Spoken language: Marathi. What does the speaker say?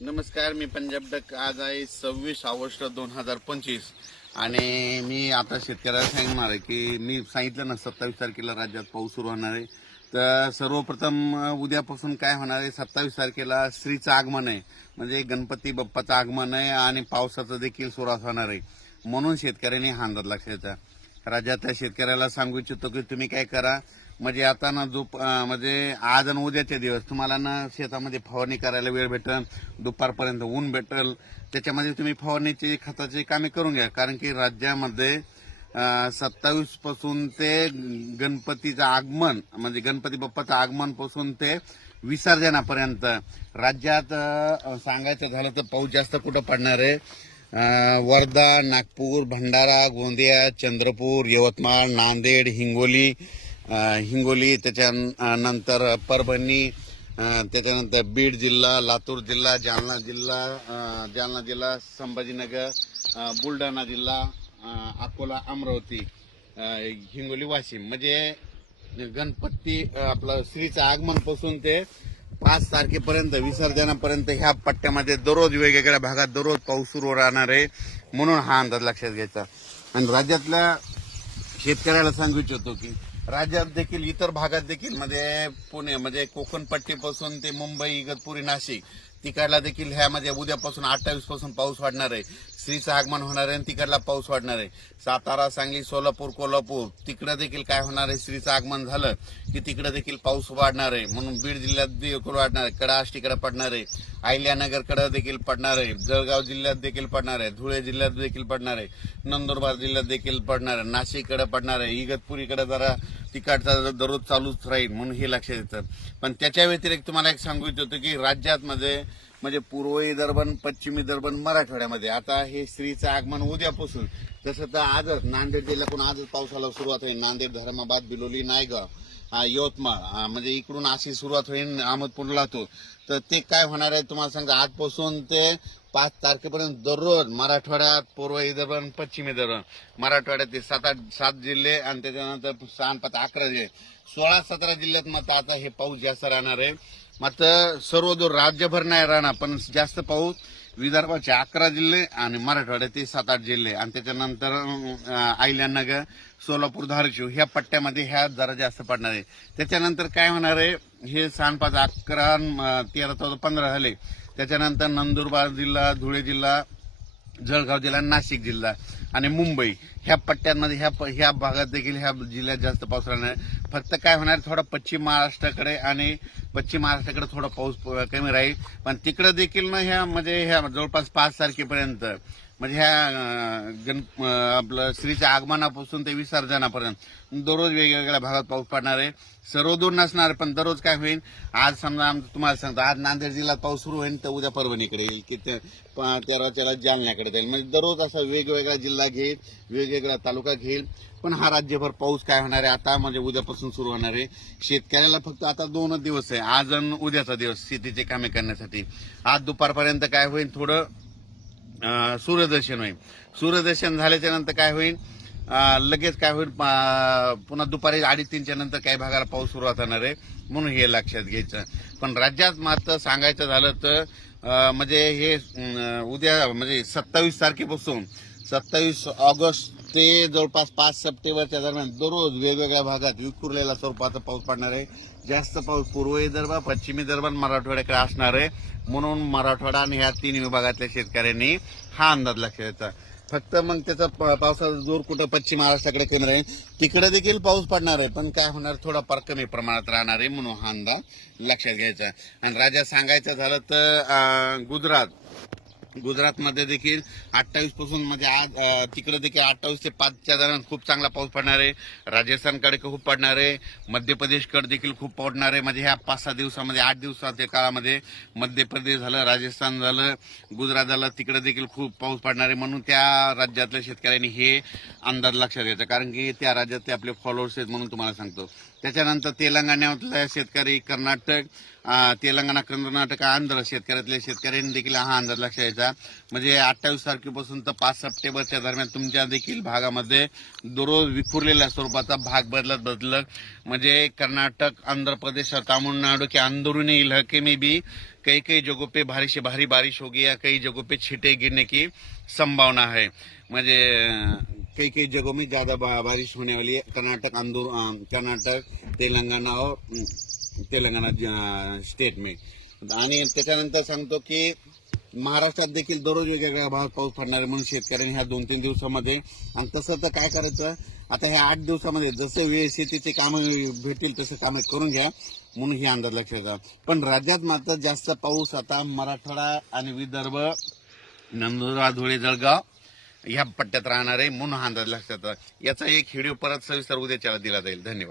नमस्कार, मी पंजाब डक. आज आहे 26 ऑगस्ट 2025 आणि मी आता शेतकऱ्याला सांगणार आहे की मी सांगितलं ना 27 तारखेला राज्यात पाऊस सुरू होणार आहे. तर सर्वप्रथम उद्यापासून काय होणार आहे, 27 तारखेला श्रीचं आगमन आहे, म्हणजे गणपती बाप्पाचं आगमन आहे आणि पावसाचं देखील सुरुवात होणार आहे. म्हणून शेतकऱ्यांनी हा अंदाज लक्षात. राज्यातल्या शेतकऱ्याला सांगू इच्छितो की तुम्ही काय करा, म्हणजे आता ना म्हणजे आज आणि उद्याचे दिवस तुम्हाला ना शेतामध्ये फवारणी करायला वेळ भेटेल, दुपारपर्यंत ऊन भेटेल, त्याच्यामध्ये तुम्ही फवारणीची खताची कामे करून घ्या. कारण की राज्यामध्ये 27 पासून ते गणपतीचं आगमन म्हणजे गणपती बाप्पाचं आगमन पासून ते विसर्जनापर्यंत राज्यात सांगायचं झालं तर पाऊस जास्त कुठं पडणार आहे. वर्धा, नागपूर, भंडारा, गोंदिया, चंद्रपूर, यवतमाळ, नांदेड, हिंगोली, त्याच्यानंतर परभणी, त्याच्यानंतर बीड जिल्हा, लातूर जिल्हा, जालना जिल्हा, संभाजीनगर, बुलढाणा जिल्हा, अकोला, अमरावती, हिंगोली, वाशिम, म्हणजे गणपती आपलं श्रीचं आगमन पासून ते 5 तारखेपर्यंत विसर्जनापर्यंत ह्या पट्ट्यामध्ये दररोज वेगवेगळ्या भागात दररोज पाऊस सुरू राहणार आहे. म्हणून हा अंदाज लक्षात घ्यायचा. आणि राज्यातल्या शेतकऱ्याला सांगू इच्छितो की राज्यात देखील इतर भागात देखील म्हणजे पुणे म्हणजे कोकण पट्टीपासून ते मुंबई, इगतपुरी, नाशिक तिकडला देखील ह्यामध्ये उद्यापासून 28 पासून पाऊस वाढणार आहे. श्रीचं आगमन होणार आहे आणि तिकडला पाऊस वाढणार आहे. सातारा, सांगली, सोलापूर, कोल्हापूर तिकडे देखील काय होणार आहे, श्रीचं आगमन झालं की तिकडे देखील पाऊस वाढणार आहे. म्हणून बीड जिल्ह्यात देखील वाढणार आहे, कडा आष्टीकडे पडणार आहे, अहिल्यानगरकडे देखील पडणार आहे, जळगाव जिल्ह्यात देखील पडणार आहे, धुळे जिल्ह्यात देखील पडणार आहे, नंदुरबार जिल्ह्यात देखील पडणार आहे, नाशिककडे पडणार आहे, इगतपुरीकडे जरा तिकडचा दररोज चालूच राहील. म्हणून हे लक्षात येतं. पण त्याच्या व्यतिरिक्त तुम्हाला एक सांगू इच्छितो की राज्यात म्हणजे पूर्व विदर्भ, पश्चिम विदर्भ, मराठवाड्यामध्ये आता हे श्रीचं आगमन उद्यापासून तसं तर आजच नांदेड जिल्ह्यातून आजच पावसाला सुरुवात होईल. नांदेड, धर्माबाद, बिलोली, नायगाव, यवतमाळ म्हणजे इकडून अशी सुरुवात होईल अहमदपूरला तो. तर ते काय होणार आहे तुम्हाला सांगतो, आजपासून ते 5 तारखेपर्यंत दररोज मराठवाड्यात, पूर्व विदर्भ, पश्चिम विदर्भ, मराठवाड्यात ते 7 जिल्हे आणि त्याच्यानंतर 11 जिल्हे, 16-17 जिल्ह्यात मात्र आता हे पाऊस जास्त राहणार आहे. मात्र सर्व दूर राज्यभर नाही राहणार, पण जास्त पाऊस विदर्भाचे 11 जिल्हे आणि मराठवाड्याचे 7-8 जिल्हे आणि त्याच्यानंतर अहिल्यानगर, सोलापूर, धाराशिव ह्या पट्ट्यामध्ये ह्या जरा जास्त पडणार आहे. त्याच्यानंतर काय होणार आहे, हे 5, 11, 13, 14, 15 झाले. त्याच्यानंतर नंदुरबार जिल्हा, धुळे जिल्हा, जळगाव जिल्हा, नाशिक जिल्हा आणि मुंबई ह्या पट्ट्यांमध्ये ह्या भागात देखील ह्या जिल्ह्यात जास्त पाऊस राहणार आहे. फक्त काय होणार, थोडा पश्चिम महाराष्ट्राकडे थोडा पाऊस कमी राहील. पण तिकडे देखील ना ह्या जवळपास 5 तारखेपर्यंत म्हणजे ह्या आपलं श्रीच्या आगमनापासून ते विसर्जनापर्यंत दररोज वेगवेगळ्या भागात पाऊस पडणार आहे. सर्वदूर नसणार, पण दररोज काय होईल, आज समजा तुम्हाला सांगतो आज नांदेड जिल्ह्यात पाऊस सुरू होईल तर उद्या परभणीकडे येईल की 13 जालन्याकडे जाईल. म्हणजे दररोज असा वेगवेगळा जिल्हा घेईल, वेगवेगळा तालुका घेईल. पण हा राज्यभर पाऊस काय होणार आहे आता म्हणजे उद्यापासून सुरू होणार आहे. शेतकऱ्याला फक्त आता 2 दिवस आहे, आज आणि उद्याचा दिवस शेतीचे कामे करण्यासाठी. आज दुपारपर्यंत काय होईल, थोडं सूर्यदर्शन होईल. सूर्यदर्शन झाल्याच्या नंतर काय होईल, लगेच काय होईल, पुन्हा दुपारी 2:30-3च्या नंतर काही भागाला पाऊस सुरुवात होणार आहे. म्हणून हे लक्षात घ्यायचं. पण राज्यात मात्र सांगायचं झालं तर म्हणजे हे उद्या म्हणजे 27 तारखेपासून 27 ऑगस्ट ते जवळपास 5 सप्टेंबरच्या दरम्यान दररोज वेगवेगळ्या भागात विखुरलेला स्वरूपाचा पाऊस पडणार आहे. जास्त पाऊस पूर्व विदर्भ, पश्चिम विदर्भ, मराठवाड्याकडे असणार आहे. म्हणून मराठवाडा आणि ह्या 3 विभागातल्या शेतकऱ्यांनी हा अंदाज लक्षात घ्यायचा. फक्त मग त्याचा पावसाचा जोर कुठं पश्चिम महाराष्ट्राकडे कमी राहील, तिकडे देखील पाऊस पडणार आहे, पण काय होणार, थोडाफार कमी प्रमाणात राहणार आहे. म्हणून हा अंदाज लक्षात घ्यायचा. आणि राज्यात सांगायचं झालं तर गुजरातमध्ये देखील 28 पासून म्हणजे आज तिकडे देखील 28 ते 5च्या दरम्यान खूप चांगला पाऊस पडणार आहे. राजस्थानकडे खूप पडणार आहे, मध्य प्रदेशकडे देखील खूप पडणार आहे. म्हणजे ह्या 5-6 दिवसामध्ये 8 दिवसाच्या काळामध्ये मध्य प्रदेश झालं, राजस्थान झालं, गुजरात झालं, तिकडे देखील खूप पाऊस पडणार आहे. म्हणून त्या राज्यातल्या शेतकऱ्यांनी हे अंदाज लक्षात घ्यायचा, कारण की त्या राज्यातले आपले फॉलोअर्स आहेत म्हणून तुम्हाला सांगतो. त्याच्यानंतर तेलंगणातल्या शेतकरी, तेलंगणा, कर्नाटक, आंध्र शेतकऱ्यातल्या शेतकऱ्यांनी देखील हा अंदाज लक्षात घ्यायचा. म्हणजे 28 तारखेपासून तर 5 सप्टेंबरच्या दरम्यान तुमच्या देखील भागामध्ये दररोज विखुरलेल्या स्वरूपाचा भाग बदलत म्हणजे कर्नाटक, आंध्र प्रदेश और तमिलनाडु के अंदरूनी इलाके में भी कई जगहों पे भारी से भारी बारिश होगी या कई जगहों पे छींटे गिरने की संभावना है. म्हणजे कई जगहों में ज्यादा बारिश होने वाली है. कर्नाटक, तेलंगणा स्टेट में. आणि त्याच्यानंतर सांगतो की महाराष्ट्रात देखील दररोज वेगवेगळ्या भागात पाऊस पडणार आहे म्हणून शेतकऱ्यांनी ह्या 2-3 दिवसामध्ये. आणि तसं तर काय करायचं आता ह्या 8 दिवसामध्ये जसे शेतीचे कामं भेटतील तसे कामं करून घ्या म्हणून हे अंदाज लक्षात घ्या. पण राज्यात मात्र जास्त पाऊस आता मराठवाडा आणि विदर्भ, नंदुरबार, धुळे, जळगाव ह्या पट्ट्यात राहणार आहे म्हणून हा अंदाज लक्षात. याचा एक व्हिडिओ परत सविस्तर उद्याच्याला दिला जाईल. धन्यवाद.